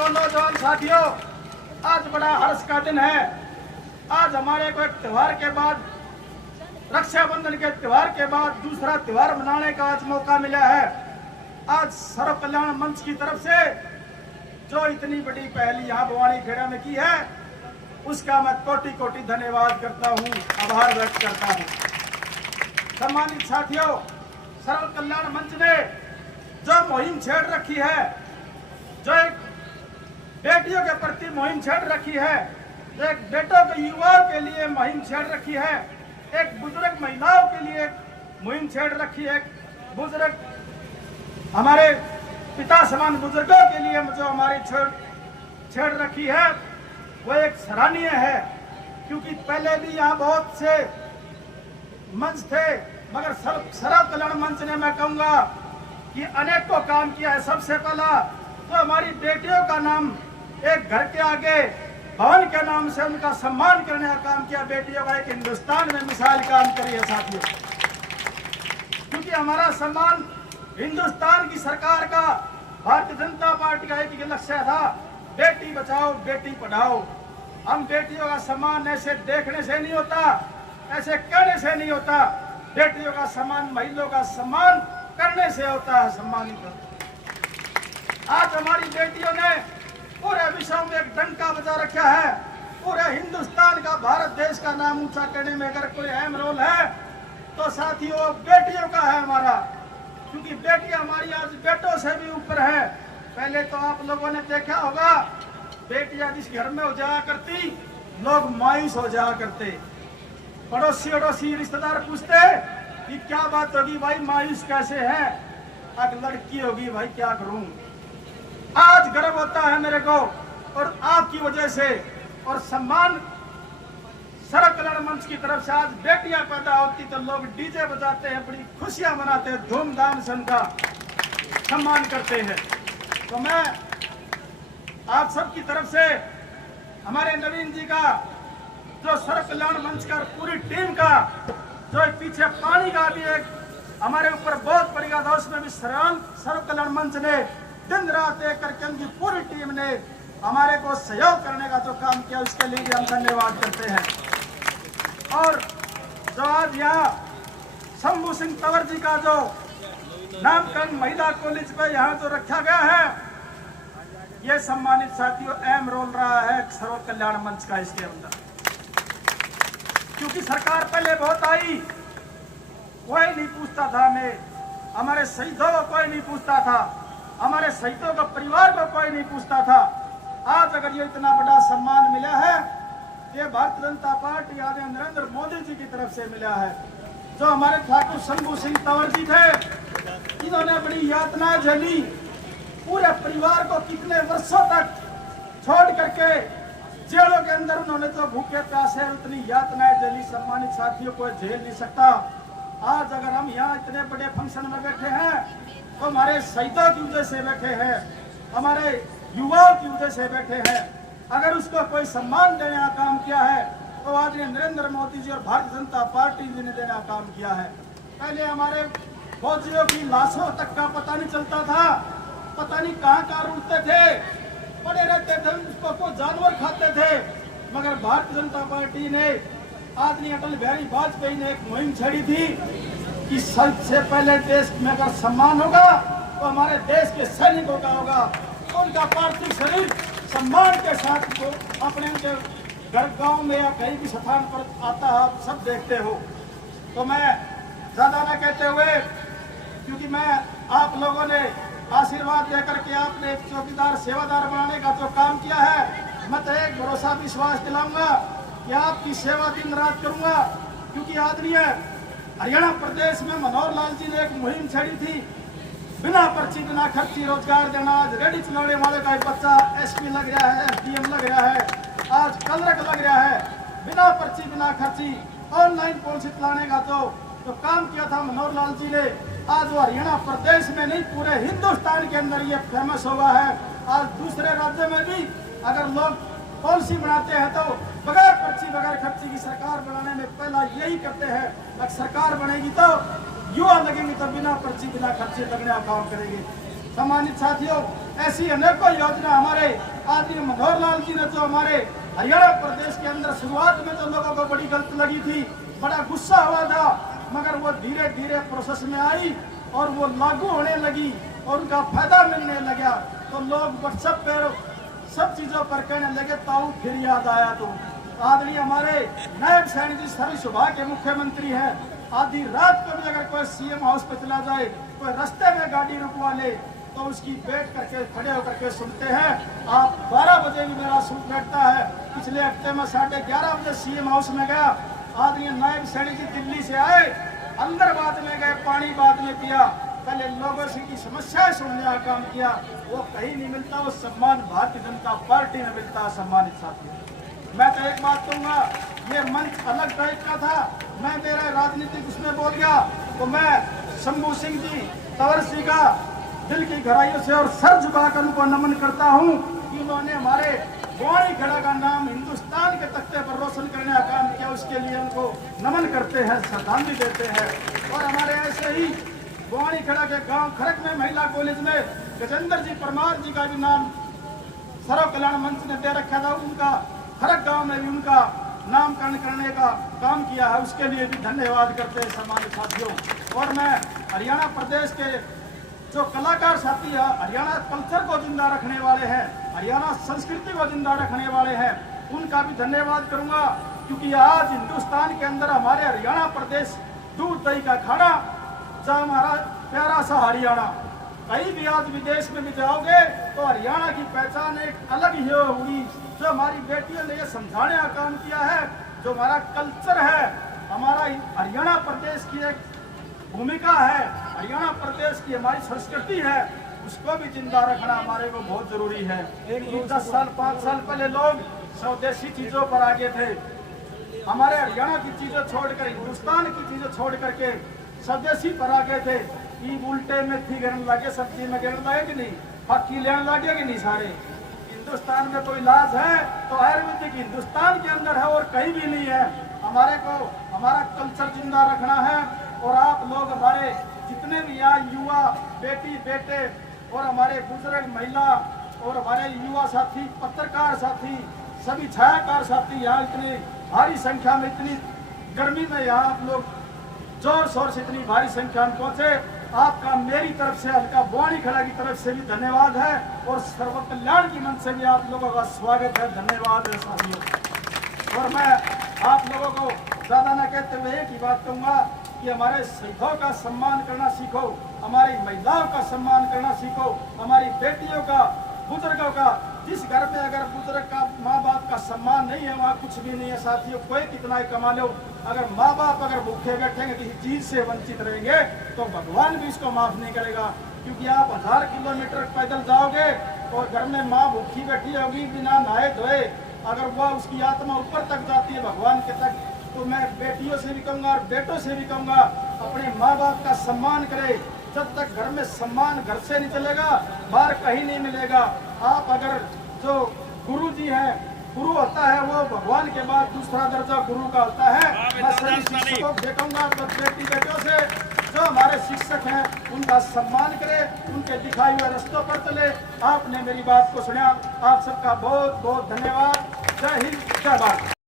को नौजवान साथियों, आज बड़ा हर्ष का दिन है। आज हमारे को एक त्योहार के बाद, रक्षाबंधन के त्योहार के बाद दूसरा त्योहार मनाने का आज मौका मिला है। आज सर्व कल्याण मंच की तरफ से जो इतनी बड़ी पहल यहाँ भवानी खेड़ा में की है, उसका मैं कोटि कोटि धन्यवाद करता हूँ, आभार व्यक्त करता हूँ। सम्मानित साथियों, सर्व कल्याण मंच ने जो मुहिम छेड़ रखी है, जो एक बेटियों के प्रति मुहिम छेड़ रखी है, जो एक बेटों के युवाओं के लिए मुहिम छेड़ रखी है, एक बुजुर्ग महिलाओं के लिए मुहिम छेड़ रखी है, बुजुर्ग हमारे पिता समान बुजुर्गों के लिए जो हमारी छेड़ रखी है, वो एक सराहनीय है। क्योंकि पहले भी यहाँ बहुत से मंच थे, मगर सर्व कल्याण मंच ने, मैं कहूँगा कि अनेकों काम किया है। सबसे पहला तो हमारी बेटियों का नाम एक घर के आगे भवन के नाम से उनका सम्मान करने का काम किया। बेटियों का एक हिंदुस्तान में मिसाल काम करी है साथियों, क्योंकि हमारा सम्मान हिंदुस्तान की सरकार का, भारतीय जनता पार्टी का एक लक्ष्य था, बेटी बचाओ बेटी पढ़ाओ। हम बेटियों का सम्मान ऐसे देखने से नहीं होता, ऐसे कहने से नहीं होता। बेटियों का सम्मान, महिलाओं का सम्मान करने से होता है। सम्मानित आज हमारी बेटियों ने पूरे विश्व में एक डंका बजा रखा है। पूरे हिंदुस्तान का, भारत देश का नाम ऊंचा करने में अगर कोई अहम रोल है तो साथियों बेटियों का है हमारा। क्योंकि बेटियां हमारी आज बेटों से भी ऊपर है। पहले तो आप लोगों ने देखा होगा, बेटियां जिस घर में हो जाया करती, लोग मायूस हो जाया करते। पड़ोसी अड़ोसी रिश्तेदार पूछते कि क्या बात होगी भाई, मायूस कैसे है? अगर लड़की होगी भाई क्या करूं। आज गर्व होता है मेरे को, और आपकी वजह से और सम्मान सर्व कल्याण मंच की तरफ से आज बेटियां पैदा होती तो लोग डीजे बजाते हैं, बड़ी खुशियां मनाते हैं, धूमधाम से उनका सम्मान करते हैं। तो मैं आप सबकी तरफ से हमारे नवीन जी का, जो सर्व कल्याण मंच का, पूरी टीम का, जो पीछे पानी का भी एक हमारे ऊपर बहुत पड़ेगा था, उसमें भी सर्व कल्याण मंच ने दिन रात एक करके उनकी पूरी टीम ने हमारे को सहयोग करने का जो काम किया, उसके लिए भी हम धन्यवाद करते हैं। और जो आज यहाँ शंभू सिंह तंवर जी का जो नामकरण महिला कॉलेज पे यहाँ जो रखा गया है, ये सम्मानित साथियों अहम रोल रहा है सर्व कल्याण मंच का इसके अंदर। क्योंकि सरकार पहले बहुत आई, कोई नहीं पूछता था हमें, हमारे शहीदों को कोई नहीं पूछता था, हमारे शहीदों का परिवार को कोई नहीं पूछता था। आज अगर ये इतना बड़ा सम्मान मिला है, ये भारतीय जनता पार्टी आदरणीय नरेंद्र मोदी जी की तरफ से मिला है। जो हमारे ठाकुर शंभू सिंह तंवर जी थे, इन्होंने बड़ी यातना झेली, पूरे परिवार को कितने वर्षों तक छोड़ करके जेलों के अंदर उन्होंने जो भूखे प्यासे उतनी यातनाएं झेली, सम्मानित साथियों को झेल नहीं सकता। आज अगर हम यहाँ इतने बड़े फंक्शन में बैठे हैं तो हमारे शहीदों की वजह से बैठे हैं, हमारे युवाओं की वजह से बैठे हैं। अगर उसको कोई सम्मान देने का काम किया है तो आदरणीय नरेंद्र मोदी जी और भारतीय जनता पार्टी जी ने देने का काम किया है। पहले हमारे फौजियों की लाशों तक का पता नहीं चलता था, पता नहीं कहाँ कहाँ रुकते थे, पड़े रहते थे, उसको कोई जानवर खाते थे। मगर भारतीय जनता पार्टी ने, आदरणीय अटल बिहारी वाजपेयी ने एक मुहिम छेड़ी थी कि सबसे पहले देश में अगर सम्मान होगा तो हमारे देश के सैनिकों का होगा। उनका पार्थिव शरीर सम्मान के साथ को अपने उनके घर गांव में या कहीं भी स्थान पर आता है, आप सब देखते हो। तो मैं ज्यादा न कहते हुए, क्योंकि मैं आप लोगों ने आशीर्वाद देकर के आपने एक चौकीदार सेवादार बनाने का जो काम किया है, मैं तो एक भरोसा विश्वास दिलाऊंगा कि आपकी सेवा दिन रात करूंगा। क्योंकि आदरणीय हरियाणा प्रदेश में मनोहर लाल जी ने एक मुहिम छेड़ी थी, बिना पर्ची बिना खर्ची रोजगार देना। आज रेडी चलाने वाले का एक बच्चा एसपी लग रहा है, एसडीएम लग रहा है, आज कलरक लग रहा है, बिना पर्ची बिना खर्ची ऑनलाइन पॉलिसी चलाने का तो काम किया था मनोहर लाल जी ने। आज वो हरियाणा प्रदेश में नहीं, पूरे हिंदुस्तान के अंदर ये फेमस हुआ है। आज दूसरे राज्यों में भी अगर लोग पॉलिसी बनाते हैं तो बगैर पर्ची बगैर खर्ची की सरकार बनाने में पहला यही करते हैं। अगर सरकार बनेगी तो युवा लगेंगे तो बिना पर्ची बिना खर्चे लगने का काम करेंगे। सम्मानित साथियों, ऐसी अनेकों योजना हमारे आदरणीय मनोहर लाल जी ने जो हमारे हरियाणा प्रदेश के अंदर शुरुआत में जो लोगों को बड़ी गलत लगी थी, बड़ा गुस्सा हुआ था, मगर वो धीरे धीरे प्रोसेस में आई और वो लागू होने लगी और उनका फायदा मिलने लगा, तो लोग व्हाट्सएप पर सब चीजों पर कहने लगे ताऊ फिर याद आया। तो आदरणीय हमारे नायब सैनी जी सभी सुबह के मुख्यमंत्री हैं, आधी रात को भी अगर कोई सीएम हाउस पे चला जाए, कोई रास्ते में गाड़ी रुकवा ले तो उसकी बैठ करके खड़े होकर के सुनते हैं। आप 12 बजे भी मेरा सुन बैठता है। पिछले हफ्ते में 11:30 बजे सीएम हाउस में गया, आदरणीय नायब सैनी जी दिल्ली से आए, अंदर बाद में गए, पानी बाद में पिया, पहले लोगों से की समस्याएं सुनने का काम किया। वो कहीं नहीं मिलता, वो सम्मान भारतीय जनता पार्टी में मिलता है। सम्मानित साथियों, मैं तो एक बात कहूंगा, ये मंच अलग टाइप का था, मैं मेरा राजनीतिक उसमें बोल गया, तो मैं शंभू सिंह जी तंवर सिंह का दिल की गहराइयों से और सर झुकाकर उनको नमन करता हूँ कि उन्होंने हमारे बुआनी खेड़ा का नाम हिंदुस्तान के तख्ते पर रोशन करने का काम किया, उसके लिए उनको नमन करते हैं, श्रद्धांजलि देते हैं। और हमारे ऐसे ही बुआनी खेड़ा के गांव खरक में महिला कॉलेज में गजेंद्र जी परमार जी का भी नाम सर्व कल्याण मंच ने दे रखा था, उनका खरक गांव में भी उनका नामकरण करने का काम किया है, उसके लिए भी धन्यवाद करते हैं सम्मानित साथियों। और मैं हरियाणा प्रदेश के जो कलाकार साथी है, हरियाणा कल्चर को जिंदा रखने वाले हैं, हरियाणा संस्कृति को जिंदा रखने वाले हैं, उनका भी धन्यवाद करूंगा, क्योंकि आज हिंदुस्तान के अंदर हमारे हरियाणा प्रदेश दूध दही का खाना, जहाँ हमारा प्यारा सा हरियाणा, कहीं भी आज विदेश में भी जाओगे तो हरियाणा की पहचान एक अलग ही होगी। जो हमारी बेटियों ने ये समझाने का काम किया है, जो हमारा कल्चर है, हमारा हरियाणा प्रदेश की एक भूमिका है, हरियाणा प्रदेश की हमारी संस्कृति है, उसको भी जिंदा रखना हमारे को बहुत जरूरी है। 10 साल 5 साल पहले लोग स्वदेशी चीजों पर आगे थे, हमारे हरियाणा की चीजें छोड़कर, हिंदुस्तान की चीजें छोड़ करके स्वदेशी पर आगे थे। ईब उल्टे में थी गिरने लगे, सब्जी में गिरने लगे कि नहीं, फक्की लेने लगे कि नहीं। सारे हिंदुस्तान में कोई इलाज है तो आयुर्वेदिक हिंदुस्तान के अंदर है और कहीं भी नहीं है। हमारे को हमारा कल्चर जिंदा रखना है। और आप लोग हमारे जितने भी यहाँ युवा बेटी बेटे और हमारे बुजुर्ग महिला और हमारे युवा साथी, पत्रकार साथी, सभी छायाकार साथी यहाँ इतनी भारी संख्या में, इतनी गर्मी में यहाँ आप लोग जोर शोर से इतनी भारी संख्या में पहुंचे, आपका मेरी तरफ से, हल्का बुआनी खेड़ा की तरफ से भी धन्यवाद है और सर्व कल्याण की मंच से भी आप लोगों का स्वागत है, धन्यवाद है साथियों। और मैं आप लोगों को ज्यादा न कहते हुए एक ही बात कहूंगा कि हमारे शहीदों का सम्मान करना सीखो, हमारी महिलाओं का सम्मान करना सीखो, हमारी बेटियों का, बुजुर्गों का। जिस घर में अगर बुजुर्ग का, माँ बाप का सम्मान नहीं है, वहाँ कुछ भी नहीं है साथियों। कोई कितना ही कमा लो, अगर माँ बाप अगर भूखे बैठेंगे, किसी चीज से वंचित रहेंगे, तो भगवान भी इसको माफ नहीं करेगा। क्योंकि आप 1000 किलोमीटर पैदल जाओगे और घर में माँ भूखी बैठी होगी बिना नहाए धोए, अगर वह उसकी आत्मा ऊपर तक जाती है भगवान के तक, तो मैं बेटियों से भी कहूँगा और बेटों से भी कहूँगा, अपने माँ बाप का सम्मान करे। जब तक घर में सम्मान घर से नहीं चलेगा, बाहर कहीं नहीं मिलेगा। आप अगर जो गुरु जी है, गुरु होता है वो भगवान के बाद दूसरा दर्जा गुरु का होता है। मैं सभी शिक्षकों को देखूंगा, बेटी बेटों से जो हमारे शिक्षक हैं उनका सम्मान करें, उनके दिखाए हुए रास्तों पर चले। आपने मेरी बात को सुना, आप सबका बहुत बहुत धन्यवाद। जय हिंद, जय भारत।